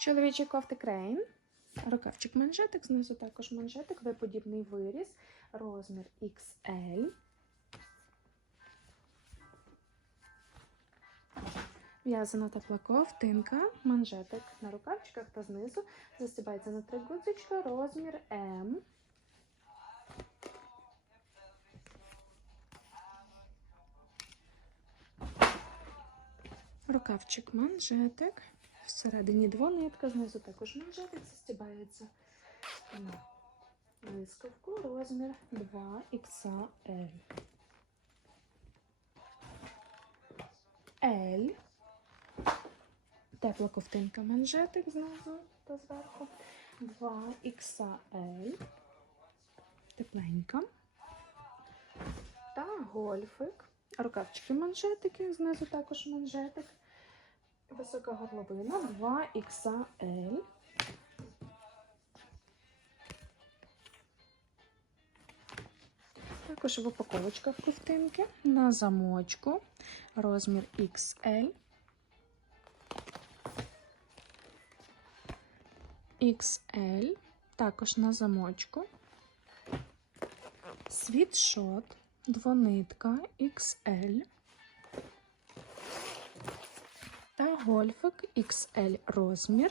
Чоловічий кофти крейн. Рукавчик манжетик, знизу також манжетик, виподібний виріз, розмір XL. В'язана тепла ковтинка, манжетик на рукавчиках та знизу. Застібається на три гудзичка, розмір М. Рукавчик манжетик. Всередині двонитка, знизу також манжетик застібається на блискавку, розмір 2XL. L. Тепла ковтинка манжетик знизу та зверху. 2XL. Тепленька. Та гольфик. Рукавчики манжетики, знизу також манжетик. Висока горловина 2XL. Також в упаковочках ковтинки на замочку. Розмір XL. XL. Також на замочку. Світшот. Двонитка XL. Гольфик XL розмір